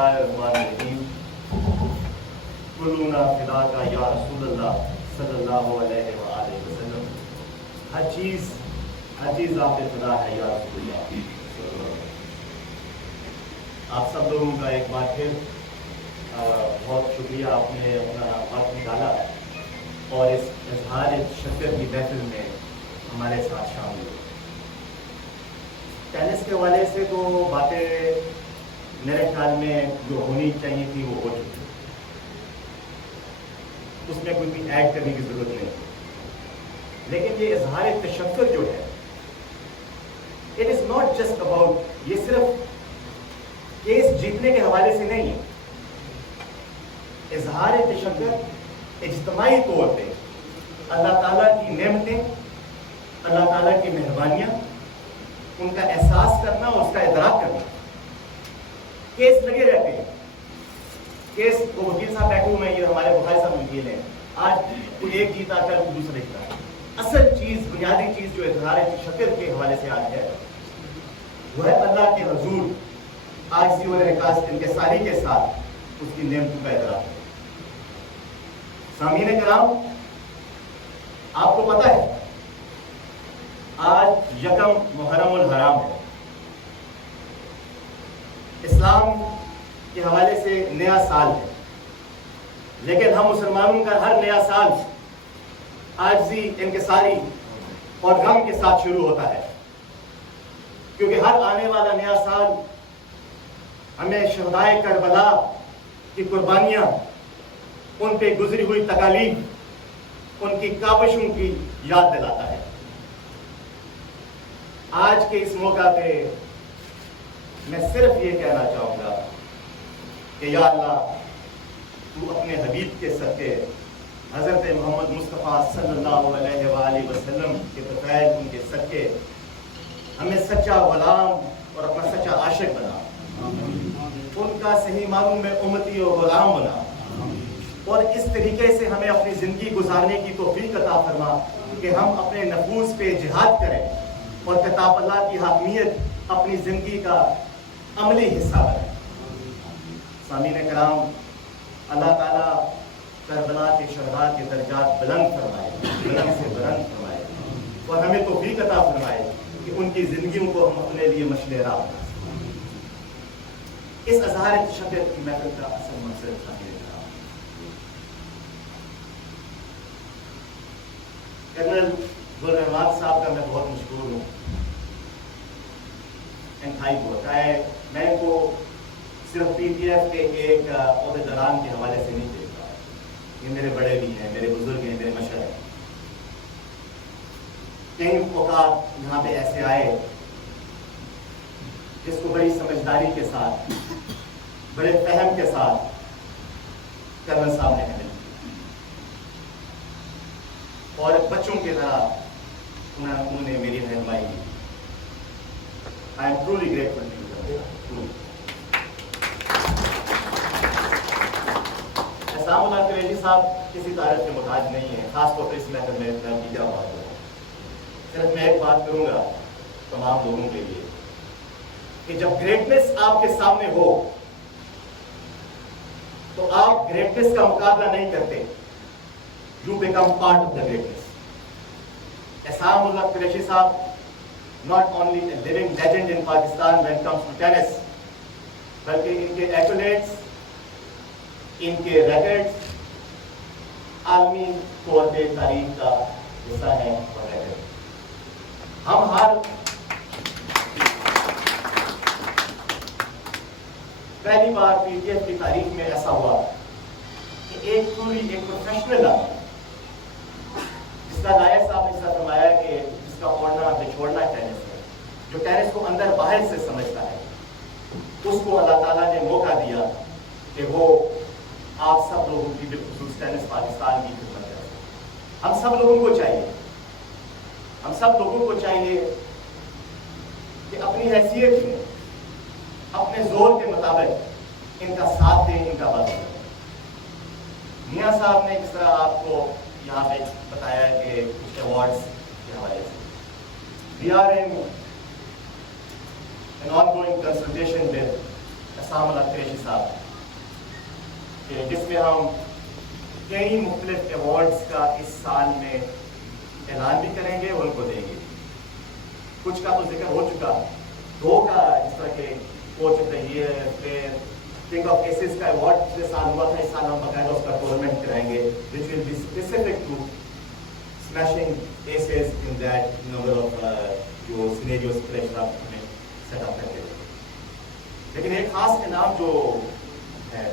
बिस्मिल्लाहिर्रहमानिर्रहीम। कुल्लुना फिदा का या रसूल अल्लाह सल्लल्लाहु अलैहि वसल्लम। हर चीज़ आप पे फिदा है या रसूल अल्लाह। आप सब लोगों का एक बार फिर बहुत शुक्रिया, आपने अपना वक्त निकाला और इस इजहार शक्र की महफिल में हमारे साथ शामिल हुए। टेनिस के हवाले से तो बातें मेरे ख्याल में जो होनी चाहिए थी वो हो चुकी, उसमें कोई भी ऐड करने की जरूरत नहीं। लेकिन ये इजहार तशक्कुर जो है, it is not just about, ये सिर्फ केस जीतने के हवाले से नहीं है। इजहार तशक्कुर इज्तिमाई तौर पे अल्लाह ताला की नेमतें, अल्लाह ताला की मेहरबानियां, उनका एहसास करना और उसका इदराक करना। केस लगे रहते हैं, केस वो वकील साहब बैठे हुए हैं, ये हमारे बुखारी साहब वकील हैं, आज कोई एक जीता कर कोई दूसरा जीता। असल चीज, बुनियादी चीज जो इजहार तशक्कुर के हवाले से आज है, वो है अल्लाह के हुजूर आजिज़ी और इंकिसारी के साथ उसकी नेमतों का इदराक। सामीन कराम, आपको पता है आज यकम मुहर्रमुल हराम है, इस्लाम के हवाले से नया साल है। लेकिन हम मुसलमानों का हर नया साल आजिज़ी, इंकिसारी और गम के साथ शुरू होता है, क्योंकि हर आने वाला नया साल हमें शहदाए करबला की कुर्बानियां, उन पे गुजरी हुई तकालीफ, उनकी काबिशों की याद दिलाता है। आज के इस मौका पे मैं सिर्फ ये कहना चाहूंगा कि या अल्लाह, तू अपने हबीब के सदके, हजरत मोहम्मद मुस्तफ़ा सल्लल्लाहु अलैहि वसल्लम के फ़ज़ाइल, उनके सदके हमें सच्चा गुलाम और अपना सच्चा आशिक बना, उनका सही मानूं में उम्मती और गुलाम बना, और इस तरीके से हमें अपनी ज़िंदगी गुजारने की तौफीक अता फरमा कि हम अपने नफूस पे जिहाद करें और किताब अल्लाह की हाकमियत अपनी ज़िंदगी का अमली हिस्सा बने। सामीन कराम, अल्लाह ताला करबला के शहदा के दर्जात बुलंद फरमाए, बुलंद से बुलंद फरमाए, और हमें तौफीक अता फरमाए कि उनकी ज़िंदगियों को हम अपने लिए मशले राह बना सकें। इस इज़हार तशक्कुर की महफिल का असल मकसद था। कर्नल गुल रहमान साहब का मैं बहुत मशहूर हूँ, इंतहाई बहुत है। मैं इनको सिर्फ PTF के एक अहदेदारान के हवाले से नहीं देखता, ये मेरे बड़े भी हैं, मेरे बुजुर्ग हैं, मेरे मशर हैं। कई औकात यहाँ पे ऐसे आए जिसको बड़ी समझदारी के साथ, बड़े फहम के साथ कर्नल साहब ने हैंडल, और बच्चों की तरह उन्होंने मेरी रहनुमाई की। I am truly grateful to you. Ehsanullah Qureshi sahab किसी तारीफ के मुताज नहीं है, खासतौर पर इस महफिल में मैं क्या बात करूँ। सिर्फ मैं एक बात करूँगा तमाम लोगों के लिए कि जब ग्रेटनेस आपके सामने हो तो आप ग्रेटनेस का मुकाबला नहीं करते, you become part of the greatness. Ehsanullah Qureshi Sahab, not only a living legend in Pakistan when it comes to tennis, बल्कि इनके accolades, इनके records आलमी तौर पे तारीख का हिस्सा है और record। हम हर पहली बार PTF की तारीख में ऐसा हुआ कि एक प्रोफेशनल आदमी, जिसका लायक साहब ने ऐसा फरमाया कि जिसका ओढ़ना बिछोड़ना टेनिस है, जो टेनिस को अंदर बाहर से समझता है, उसको अल्लाह ताला ने मौका दिया कि वो आप सब लोगों की बिलखुसूस टेनिस पाकिस्तान की खिदमत करे। हम सब लोगों को चाहिए कि अपनी हैसियत में, अपने जोर के मुताबिक इनका साथ दें, इनका बदल। मियाँ साहब ने जिस तरह आपको यहाँ पे बताया कि कुछ अवार्ड्स के हवाले से, we are in an ongoing consultation with Isamullah Qureshi sahab, جس میں ہم کئی مختلف ایوارڈز کا اس سال میں اعلان بھی کریں گے, ان کو دیں گے. کچھ کا تو ذکر ہو چکا, 2 کا جس طرح کے کوچ آف دا ایئر, پھر کنگ آف ایسز کا ایوارڈ پچھلے سال ہوا تھا, اس سال ہم باقاعدہ اس کا ٹورنامنٹ کرائیں گے which will be specific to smashing aces in that number of جو سینیریوز پلیئرز آپ ہمیں سیٹ اپ کرتے تھے. لیکن ایک خاص انعام جو ہے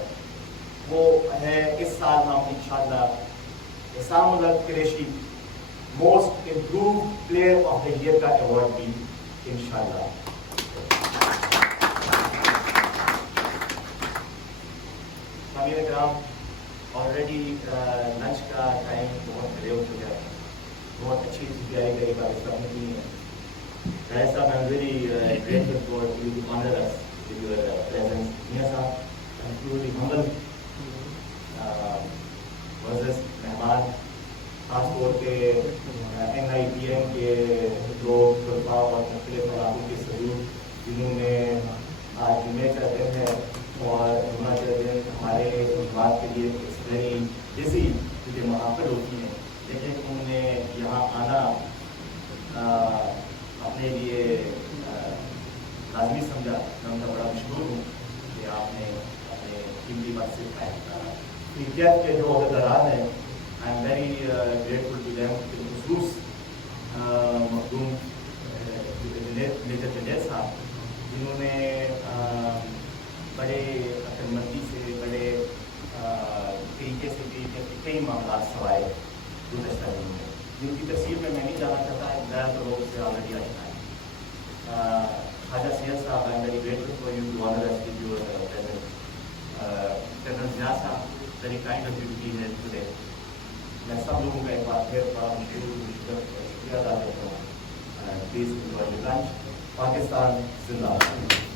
وہ ہے اس سال ہم انشاءاللہ Isamullah Qureshi most improve player of the year کا ایوارڈ بھی انشاءاللہ. سامعین کرام, آلریڈی لنچ کا ٹائم بہت ڈیلے ہو چکا ہے. بہت اچھی تیاری کری پاکستان نے کی ہے. Guys, I'm really grateful for you to honor us with your presence. Mia sahab, I'm truly humble. معزز مہمان, خاص طور پہ NITM کے لوگ, طلباء اور مختلف علاقوں کے سبوت, جنہوں نے آج جمعے کا دن ہے اور جمعہ کا دن ہمارے بات کے لیے ویری بزی کیونکہ محافل ہوتی ہیں, لیکن انہوں نے یہاں آنا اپنے لیے لازمی سمجھا. میں ان کا بڑا مشکور ہوں کہ آپ نے اپنے قیمتی وقت سے قائم کیا. PTF کے جو عہدیداران ہیں, I am very grateful to them, بالخصوص مخدوم میجر جنید صاحب, جنہوں نے بڑے عقلمندی سے, بڑے طریقے سے PTF کے کئی معاملات سوائے گزشتہ دنوں میں, جن کی تفصیل میں نہیں جانا چاہتا, زیادہ تر لوگ سے آلریڈی آشنا ہے. Khawaja Syed sahib, I am very grateful for you to honour us with your presence. General Zia sahib, very kind of you to be here today. میں سب لوگوں کا ایک بار پھر بڑا شکریہ ادا کرتا ہوں. Please enjoy your lunch. Pakistan زندہ باد.